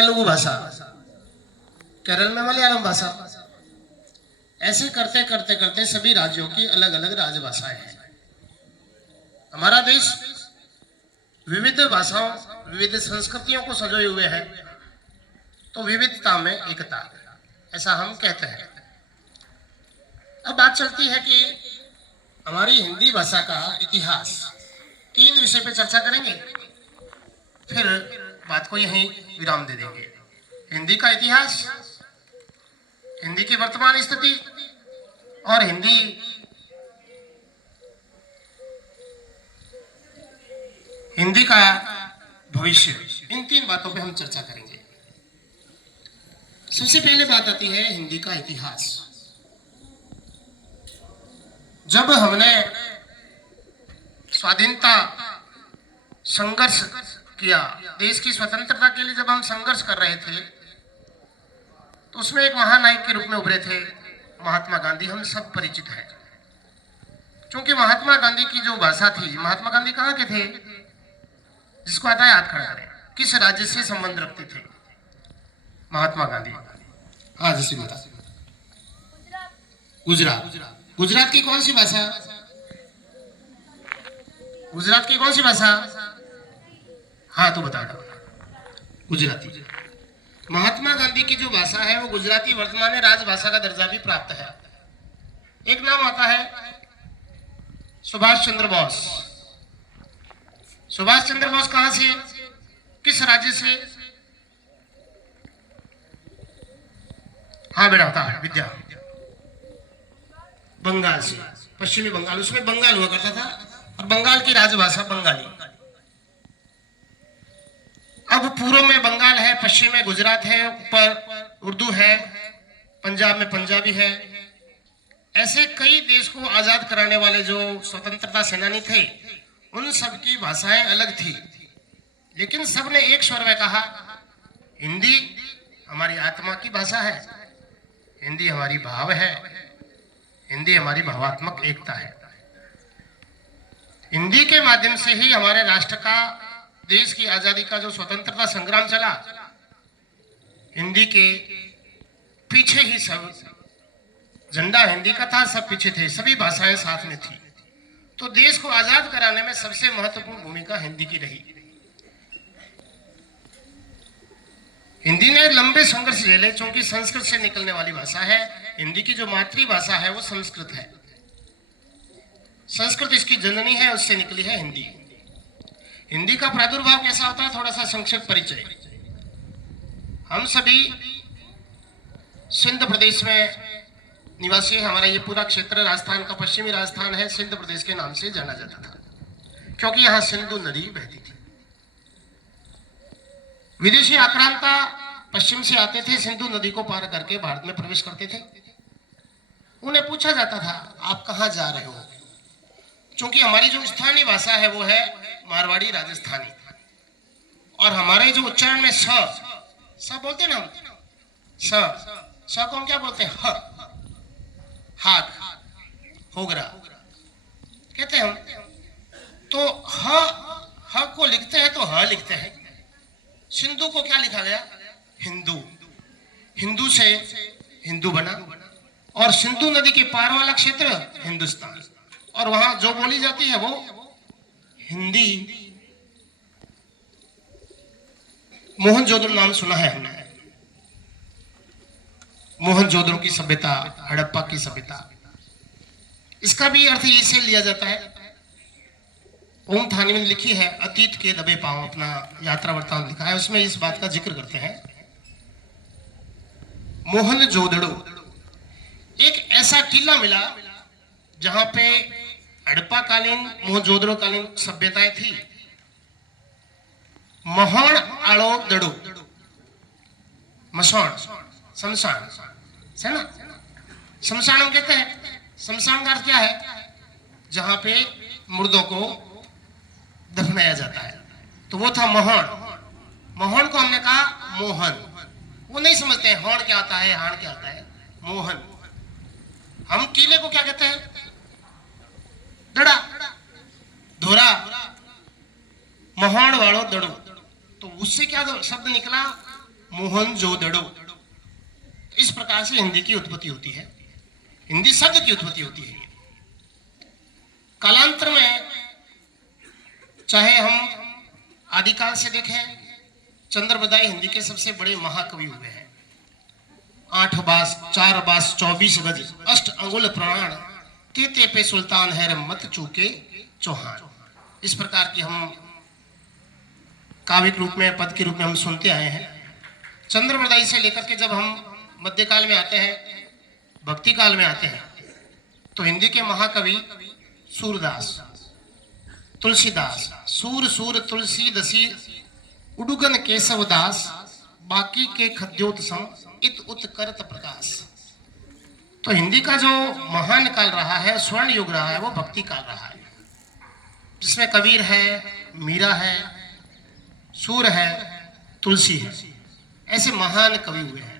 तेलुगु भाषा, केरल में मलयालम भाषा। ऐसे करते करते करते सभी राज्यों की अलग अलग राजभाषाएं हैं। हमारा देश विविध भाषाओं, विविध संस्कृतियों को सजोए हुए है, तो विविधता में एकता, ऐसा हम कहते हैं। अब बात चलती है कि हमारी हिंदी भाषा का इतिहास। 3 विषय पे चर्चा करेंगे, फिर बात को यहीं विराम दे देंगे। हिंदी का इतिहास, हिंदी की वर्तमान स्थिति और हिंदी का भविष्य। इन 3 बातों पे हम चर्चा करेंगे। सबसे पहले बात आती है हिंदी का इतिहास। जब हमने स्वाधीनता संघर्ष किया, देश की स्वतंत्रता के लिए जब हम संघर्ष कर रहे थे, तो उसमें एक महानायक के रूप में उभरे थे महात्मा गांधी। हम सब परिचित हैं, क्योंकि महात्मा गांधी की जो भाषा थी। महात्मा गांधी कहाँ के थे? जिसको आता है हाथ खड़ा करें। किस राज्य से संबंध रखते थे महात्मा गांधी? हाँ जी, बता। गुजरात। गुजरात की कौन सी भाषा? गुजरात की कौन सी भाषा? हाँ तो बता दो। गुजराती। महात्मा गांधी की जो भाषा है वो गुजराती वर्तमान में राजभाषा का दर्जा भी प्राप्त है। एक नाम आता है सुभाष चंद्र बोस। सुभाष चंद्र बोस कहां से, किस राज्य से? हाँ बेटा होता है विद्या। बंगाल से, पश्चिमी बंगाल। उसमें बंगाल हुआ करता था और बंगाल की राजभाषा बंगाली। अब पूर्व में बंगाल है, पश्चिम में गुजरात है, ऊपर उर्दू है, पंजाब में पंजाबी है। ऐसे कई देश को आजाद कराने वाले जो स्वतंत्रता सेनानी थे, उन सबकी भाषाएं अलग थी, लेकिन सबने एक स्वर में कहा, हिंदी हमारी आत्मा की भाषा है, हिंदी हमारी भाव है, हिंदी हमारी भावात्मक एकता है। हिंदी के माध्यम से ही हमारे राष्ट्र का, देश की आजादी का जो स्वतंत्रता संग्राम चला, हिंदी के पीछे ही सब, झंडा हिंदी का था, सब पीछे थे, सभी भाषाएं साथ में थी। तो देश को आजाद कराने में सबसे महत्वपूर्ण भूमिका हिंदी की रही। हिंदी ने लंबे संघर्ष झेले, क्योंकि संस्कृत से निकलने वाली भाषा है। हिंदी की जो मातृभाषा है वो संस्कृत है। संस्कृत इसकी जननी है, उससे निकली है हिंदी। हिंदी का प्रादुर्भाव कैसा होता है, थोड़ा सा संक्षिप्त परिचय। हम सभी सिंध प्रदेश में निवासी है। हमारा ये पूरा क्षेत्र राजस्थान का पश्चिमी राजस्थान है, सिंध प्रदेश के नाम से जाना जाता था, क्योंकि यहां सिंधु नदी बहती थी। विदेशी आक्रांता पश्चिम से आते थे, सिंधु नदी को पार करके भारत में प्रवेश करते थे। उन्हें पूछा जाता था, आप कहां जा रहे हो? क्योंकि हमारी जो स्थानीय भाषा है वो है मारवाड़ी राजस्थानी, और हमारे जो उच्चारण में स बोलते ना, स को हम क्या बोलते हैं? ह, हाथ, होगरा कहते हैं हम। तो ह को लिखते हैं तो ह लिखते हैं। सिंधु को क्या लिखा गया? हिंदू। हिंदू से हिंदू बना, और सिंधु नदी के पार वाला क्षेत्र हिंदुस्तान, और वहां जो बोली जाती है वो हिंदी। मोहनजोदड़ो नाम सुना है हमने? मोहनजोदड़ो की सभ्यता, हड़प्पा की सभ्यता, इसका भी अर्थ इसे लिया जाता है। ओम थानी में लिखी है, अतीत के दबे पांव, अपना यात्रा वृत्तांत लिखा है, उसमें इस बात का जिक्र करते हैं। मोहनजोदड़ो एक ऐसा टीला मिला जहां पे हड़प्पा कालीन, मोहनजोदड़ो कालीन सभ्यताएं थी। महण आड़ो दड़ो, मसौण, शमशान है ना? शमशान हम कहते हैं। शमशान का अर्थ क्या है? जहां पे मुर्दों को दफनाया जाता है। तो वो था महण। महण को हमने कहा मोहन। वो नहीं समझते हैं हौण क्या होता है, हाण क्या होता है। मोहन। हम टीले को क्या कहते हैं? दड़ा, धोरा, महण वालों दड़ो। तो उससे क्या शब्द निकला? मोहनजोदड़ो, इस प्रकार से हिंदी की उत्पत्ति होती है, हिंदी शब्द की उत्पत्ति होती है। कालांतर में चाहे हम आदिकाल से देखें, चंद्रबदाई हिंदी के सबसे बड़े महाकवि हुए हैं। 8 बास 4 बास 24 गज, 8 अंगुल प्राण, ते पे सुल्तान है मत चूके चौहान। इस प्रकार की हम काव्य रूप में, पद के रूप में हम सुनते आए हैं। चंद्रबदाई से लेकर के जब हम मध्यकाल में आते हैं, भक्ति काल में आते हैं, तो हिंदी के महाकवि सूरदास, तुलसीदास, सूर सूर तुलसी दसी उडुगन केशवदास, बाकी के खद्योत सम इत उत्करत प्रकाश। तो हिंदी का जो महान काल रहा है, स्वर्ण युग रहा है, वो भक्ति काल रहा है, जिसमें कबीर है, मीरा है, सूर है, तुलसी है, ऐसे महान कवि हुए हैं।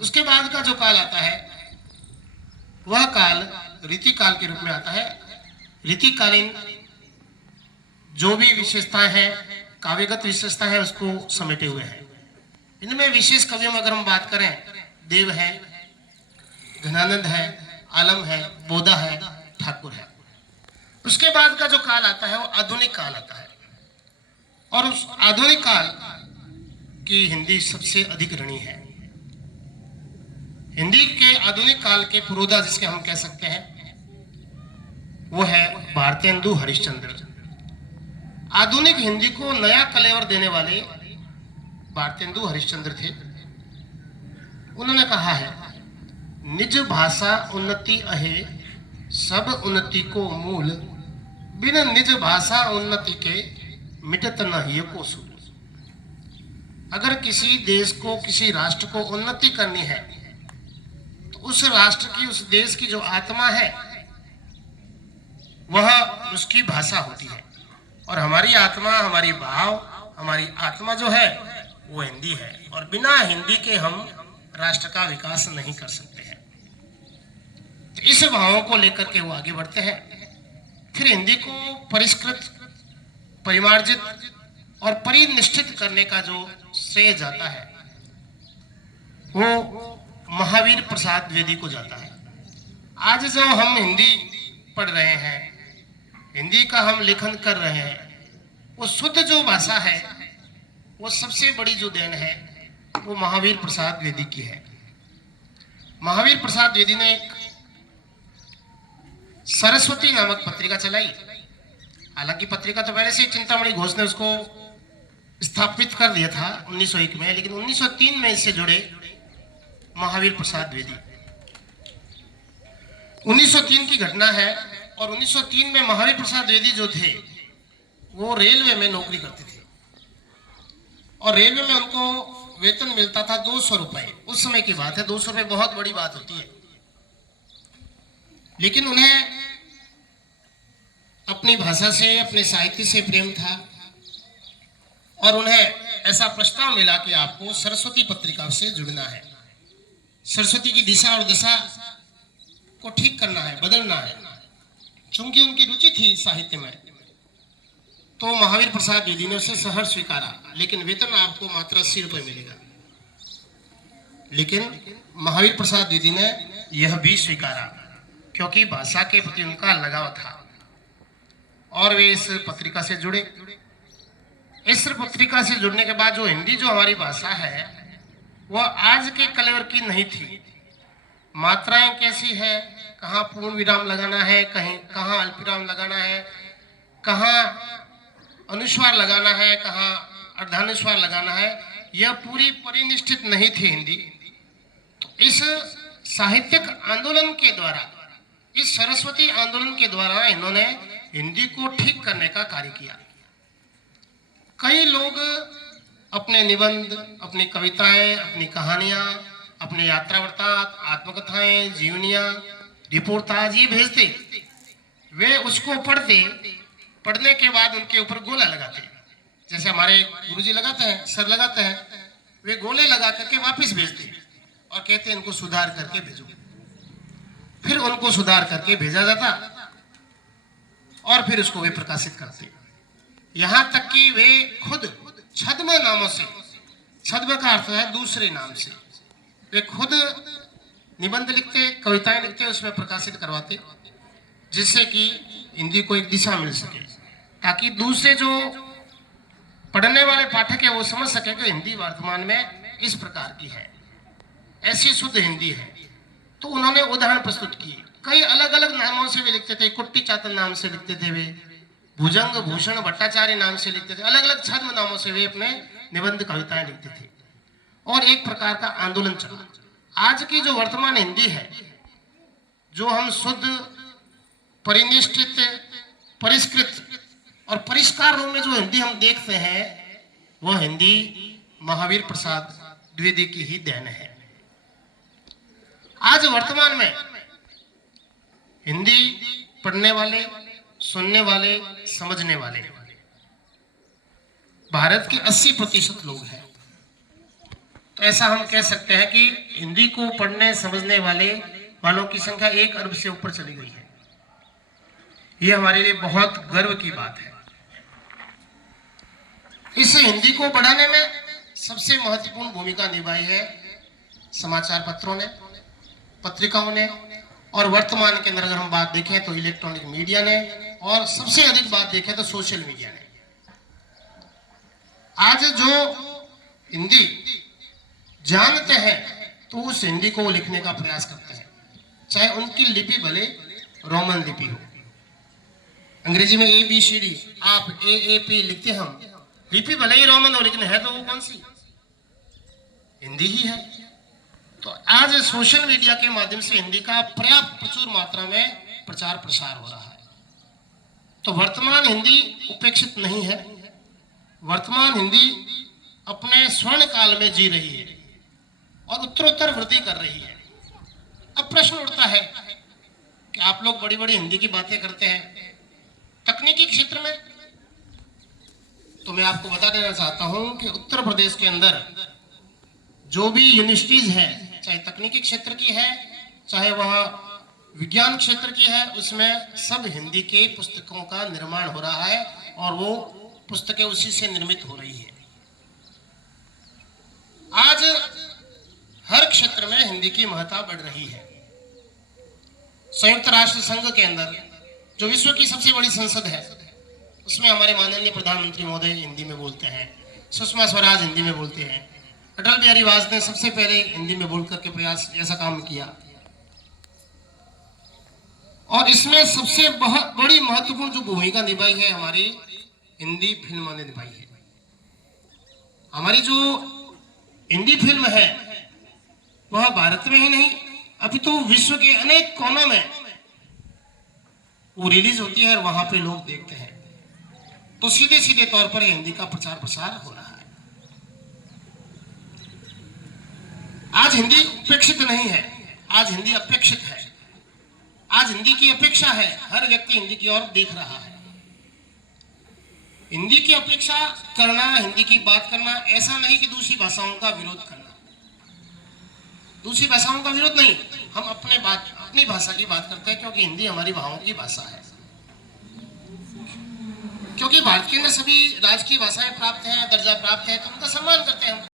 उसके बाद का जो काल आता है, वह काल रीति काल के रूप में आता है। रीतिकालीन जो भी विशेषताएं हैं, काव्यगत विशेषता है, उसको समेटे हुए हैं। इनमें विशेष कवियों में अगर हम बात करें, देव है, घनानंद है, आलम है, बोधा है, ठाकुर है। उसके बाद का जो काल आता है वो आधुनिक काल आता है, और उस आधुनिक काल की हिंदी सबसे अधिक ऋणी है। हिंदी के आधुनिक काल के पुरोधा जिसके हम कह सकते हैं, वो है भारतेंदु हरिश्चंद्र। आधुनिक हिंदी को नया कलेवर देने वाले भारतेंदु हरिश्चंद्र थे। उन्होंने कहा है, निज भाषा उन्नति अहे सब उन्नति को मूल, बिन निज भाषा उन्नति के मिटत नहीं को सूल। अगर किसी देश को, किसी राष्ट्र को उन्नति करनी है, तो उस राष्ट्र की, उस देश की जो आत्मा है, वह उसकी भाषा होती है। और हमारी आत्मा, हमारी भाव, हमारी आत्मा जो है वो हिंदी है, और बिना हिंदी के हम राष्ट्र का विकास नहीं कर सकते हैं। तो इस भावों को लेकर के वो आगे बढ़ते हैं। फिर हिंदी को परिष्कृत, परिमार्जित और परिनिष्ठित करने का जो श्रेय जाता है, वो महावीर प्रसाद द्विवेदी को जाता है। आज जो हम हिंदी पढ़ रहे हैं, हिंदी का हम लेखन कर रहे हैं, वो शुद्ध जो भाषा है, वो सबसे बड़ी जो देन है, वो महावीर प्रसाद द्विवेदी की है। महावीर प्रसाद द्विवेदी ने एक सरस्वती नामक पत्रिका चलाई। हालांकि पत्रिका तो पहले से ही चिंतामणि घोष ने उसको स्थापित कर दिया था 1901 में, लेकिन 1903 में इससे जुड़े महावीर प्रसाद द्विवेदी। 1903 की घटना है, और 1903 में महावीर प्रसाद द्विवेदी जो थे, वो रेलवे में नौकरी करते थे, और रेलवे में उनको वेतन मिलता था 200 रुपए। उस समय की बात है, 200 रुपए बहुत बड़ी बात होती है। लेकिन उन्हें अपनी भाषा से, अपने साहित्य से प्रेम था, और उन्हें ऐसा प्रस्ताव मिला कि आपको सरस्वती पत्रिका से जुड़ना है, सरस्वती की दिशा और दशा को ठीक करना है, बदलना है। चूंकि उनकी रुचि थी साहित्य में, तो महावीर प्रसाद द्विवेदी ने उसे सहर्ष स्वीकारा, लेकिन वेतन आपको मात्र 80 रुपए मिलेगा। लेकिन महावीर प्रसाद द्विवेदी ने यह भी स्वीकारा, क्योंकि भाषा के प्रति उनका लगाव था, और वे इस पत्रिका से जुड़े। इस पत्रिका से जुड़ने के बाद जो हिंदी, जो हमारी भाषा है, वह आज के कलेवर की नहीं थी। मात्राएं कैसी है, कहाँ पूर्ण विराम लगाना है, कहीं कहाँ अल्पविराम लगाना है, कहाँ अनुस्वार लगाना है, कहाँ अर्धानुस्वार लगाना है, यह पूरी परिनिष्ठित नहीं थी हिंदी। तो इस साहित्यिक आंदोलन के द्वारा, इस सरस्वती आंदोलन के द्वारा इन्होंने हिंदी को ठीक करने का कार्य किया। कई लोग अपने निबंध, अपनी कविताएं, अपनी कहानियां, अपने यात्रा वृत्तांत, आत्मकथाएं, जीवनियां, रिपोर्टाज ये भेजते। वे उसको पढ़ते, पढ़ने के बाद उनके ऊपर गोला लगाते, जैसे हमारे गुरुजी लगाते हैं, सर लगाते हैं। वे गोले लगा करके वापस भेजते और कहते इनको सुधार करके भेजो। फिर उनको सुधार करके भेजा जाता, और फिर उसको वे प्रकाशित करते। यहां तक कि वे खुद छद्म नामों से छद्म का अर्थ है दूसरे नाम से। वे खुद निबंध लिखते, कविताएं लिखते, उसमें प्रकाशित करवाते, जिससे कि हिंदी को एक दिशा मिल सके, ताकि दूसरे जो पढ़ने वाले पाठक है वो समझ सके कि हिंदी वर्तमान में इस प्रकार की है, ऐसी शुद्ध हिंदी है। तो उन्होंने उदाहरण प्रस्तुत किए। कई अलग अलग नामों से वे लिखते थे। कुट्टी चातन नाम से लिखते थे वे, भुजंग भूषण भट्टाचार्य नाम से लिखते थे, अलग अलग छद्म नामों से वे अपने निबंध कविताएं लिखते थे। और एक प्रकार का आंदोलन चला। आज की जो वर्तमान हिंदी है, जो हम शुद्ध, परिनिष्ठित, परिष्कृत और परिष्कार रूप में जो हिंदी हम देखते हैं, वह हिंदी महावीर प्रसाद द्विवेदी की ही देन है। आज वर्तमान में हिंदी पढ़ने वाले, सुनने वाले, समझने वाले भारत के 80% लोग हैं। तो ऐसा हम कह सकते हैं कि हिंदी को पढ़ने समझने वालों की संख्या 1 अरब से ऊपर चली गई है। यह हमारे लिए बहुत गर्व की बात है। इस हिंदी को बढ़ाने में सबसे महत्वपूर्ण भूमिका निभाई है समाचार पत्रों ने, पत्रिकाओं ने, और वर्तमान के अंदर अगर हम बात देखें तो इलेक्ट्रॉनिक मीडिया ने, और सबसे अधिक बात देखें तो सोशल मीडिया ने। आज जो हिंदी जानते हैं तो उस हिंदी को वो लिखने का प्रयास करते हैं, चाहे उनकी लिपि भले रोमन लिपि हो। अंग्रेजी में ABCD, आप AAP लिखते, हम लिपि भले ही रोमन हो, लेकिन है तो वो कौन सी? हिंदी ही है। तो आज सोशल मीडिया के माध्यम से हिंदी का पर्याप्त प्रचुर मात्रा में प्रचार प्रसार हो रहा है। तो वर्तमान हिंदी उपेक्षित नहीं है। वर्तमान हिंदी अपने स्वर्ण काल में जी रही है और उत्तरोत्तर वृद्धि कर रही है। अब प्रश्न उठता है कि आप लोग बड़ी बड़ी हिंदी की बातें करते हैं तकनीकी क्षेत्र में, तो मैं आपको बता देना चाहता हूं कि उत्तर प्रदेश के अंदर जो भी यूनिवर्सिटीज हैं, चाहे तकनीकी क्षेत्र की है, चाहे वह विज्ञान क्षेत्र की है, उसमें सब हिंदी के पुस्तकों का निर्माण हो रहा है और वो पुस्तकें उसी से निर्मित हो रही है। आज हर क्षेत्र में हिंदी की महत्ता बढ़ रही है। संयुक्त राष्ट्र संघ के अंदर जो विश्व की सबसे बड़ी संसद है, उसमें हमारे माननीय प्रधानमंत्री महोदय हिंदी में बोलते हैं, सुषमा स्वराज हिंदी में बोलते हैं, अटल बिहारी वाजपेयी ने सबसे पहले हिंदी में बोल करके प्रयास ऐसा काम किया। और इसमें सबसे बहुत बड़ी महत्वपूर्ण जो भूमिका निभाई है हमारी हिंदी फिल्मों ने निभाई है। हमारी जो हिंदी फिल्म है वह भारत में ही नहीं, अभी तो विश्व के अनेक कोनों में वो रिलीज होती है और वहां पे लोग देखते हैं। तो सीधे सीधे तौर पर हिंदी का प्रचार प्रसार हो रहा है। आज हिंदी उपेक्षित नहीं है, आज हिंदी अपेक्षित है। आज हिंदी की अपेक्षा है, हर व्यक्ति हिंदी की ओर देख रहा है। हिंदी की अपेक्षा करना, हिंदी की बात करना, ऐसा नहीं कि दूसरी भाषाओं का विरोध करना। दूसरी भाषाओं का विरोध नहीं, हम अपनी भाषा की बात करते हैं, क्योंकि हिंदी हमारी भावों की भाषा है। क्योंकि भारत के अंदर सभी राजकीय भाषाएं प्राप्त हैं, दर्जा प्राप्त है, तो उनका सम्मान करते हैं हम।